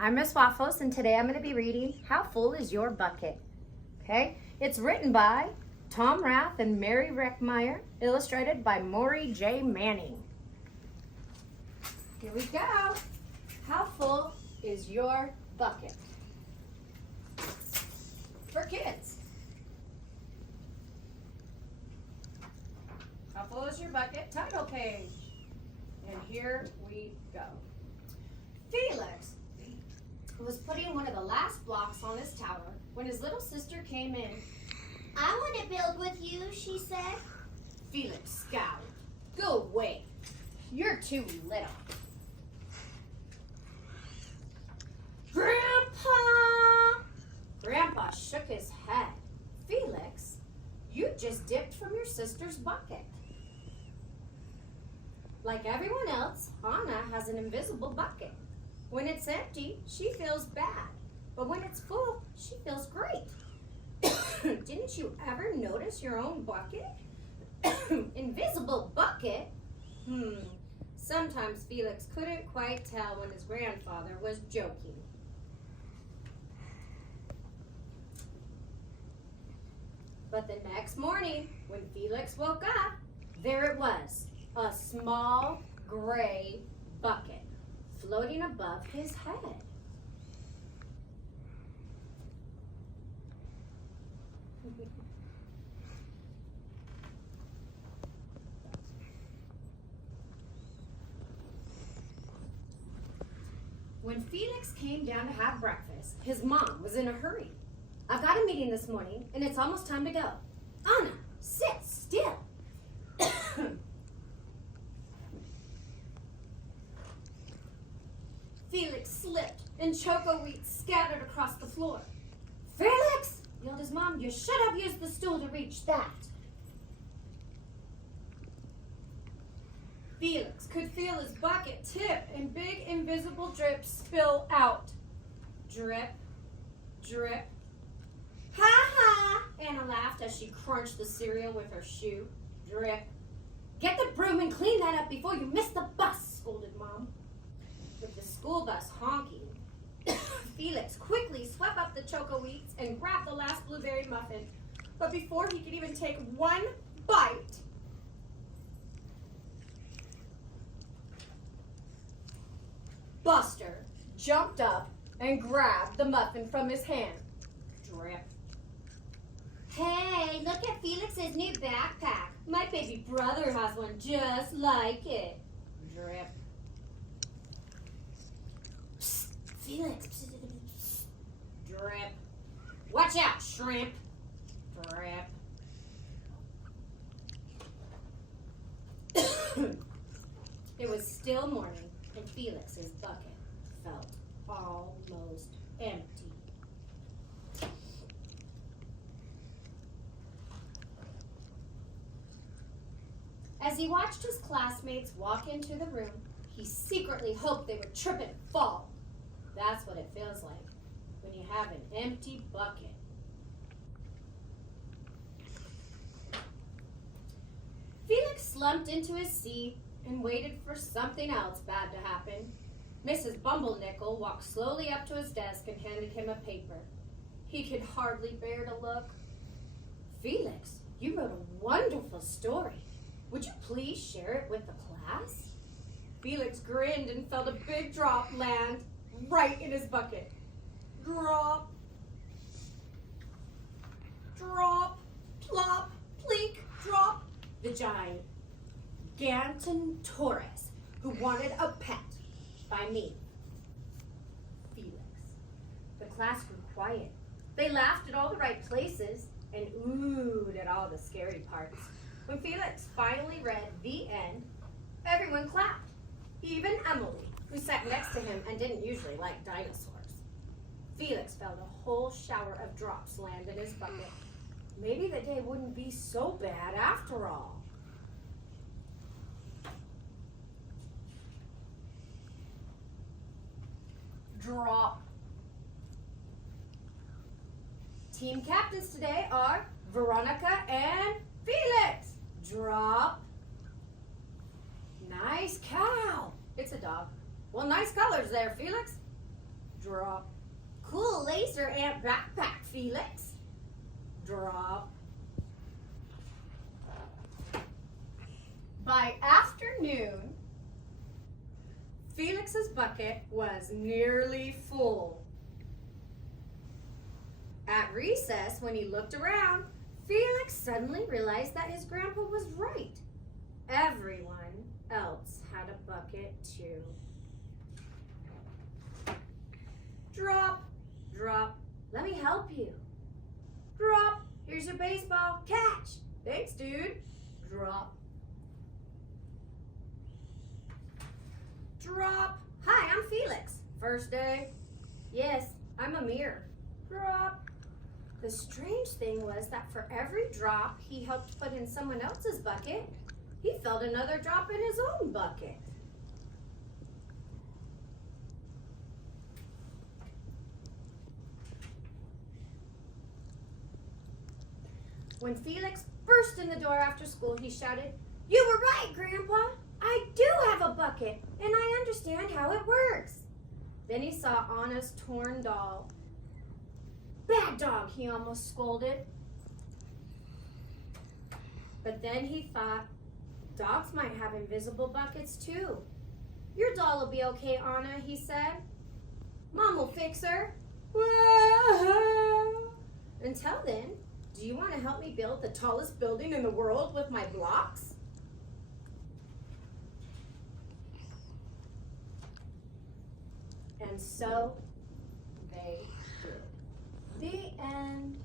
I'm Miss Waffles, and today I'm going to be reading How Full Is Your Bucket? Okay, it's written by Tom Rath and Mary Reckmeyer, illustrated by Maury J. Manning. Here we go. How full is your bucket? For kids. How full is your bucket? Title page. And here we go. Felix was putting one of the last blocks on his tower when his little sister came in. I want to build with you, she said. Felix scowled. Go away. You're too little. Grandpa! Grandpa shook his head. Felix, you just dipped from your sister's bucket. Like everyone else, Anna has an invisible bucket. When it's empty, she feels bad. But when it's full, she feels great. Didn't you ever notice your own bucket? Invisible bucket? Sometimes Felix couldn't quite tell when his grandfather was joking. But the next morning, when Felix woke up, there it was, a small gray bucket floating above his head. When Felix came down to have breakfast, his mom was in a hurry. I've got a meeting this morning, and it's almost time to go. Anna, sit still. Felix slipped, and choco wheat scattered across the floor. Felix, yelled his mom, you should have used the stool to reach that. Felix could feel his bucket tip and big invisible drips spill out. Drip, drip. Ha ha! Anna laughed as she crunched the cereal with her shoe. Drip. Get the broom and clean that up before you miss the bus, scolded Mom. With the school bus honking, Felix quickly swept up the choco wheats and grabbed the last blueberry muffin. But before he could even take one bite, Buster jumped up and grabbed the muffin from his hand. Drip. Hey, look at Felix's new backpack. My baby brother has one just like it. Drip. Psst, Felix. Drip. Watch out, shrimp. Drip. It was still morning, and Felix's bucket felt almost empty. As he watched his classmates walk into the room, he secretly hoped they would trip and fall. That's what it feels like when you have an empty bucket. Felix slumped into his seat and waited for something else bad to happen. Mrs. Bumblenickel walked slowly up to his desk and handed him a paper. He could hardly bear to look. Felix, you wrote a wonderful story. Would you please share it with the class? Felix grinned and felt a big drop land right in his bucket. Drop, drop, plop, plink, drop. The giant, Ganton Torres, who wanted a pet by me. Felix. The class grew quiet. They laughed at all the right places and oohed at all the scary parts. When Felix finally read the end, everyone clapped. Even Emily, who sat next to him and didn't usually like dinosaurs. Felix felt a whole shower of drops land in his bucket. Maybe the day wouldn't be so bad after all. Drop. Team captains today are Veronica and Felix. Drop. Nice cow. It's a dog. Well, nice colors there, Felix. Drop. Cool laser ant backpack, Felix. Drop. By afternoon, Felix's bucket was nearly full. At recess, when he looked around, Felix suddenly realized that his grandpa was right. Everyone else had a bucket too. Drop, drop, let me help you. Drop, here's your baseball, catch. Thanks, dude. Drop. Drop. Hi, I'm Felix. First day? Yes, I'm Amir. Drop. The strange thing was that for every drop he helped put in someone else's bucket, he felt another drop in his own bucket. When Felix burst in the door after school, he shouted, "You were right, Grandpa! I do have a bucket, and I understand how it works." Then he saw Anna's torn doll. "Bad dog," he almost scolded. But then he thought, dogs might have invisible buckets too. "Your doll will be okay, Anna," he said. "Mom will fix her." Whoa. Until then, do you want to help me build the tallest building in the world with my blocks? And so they did. The end.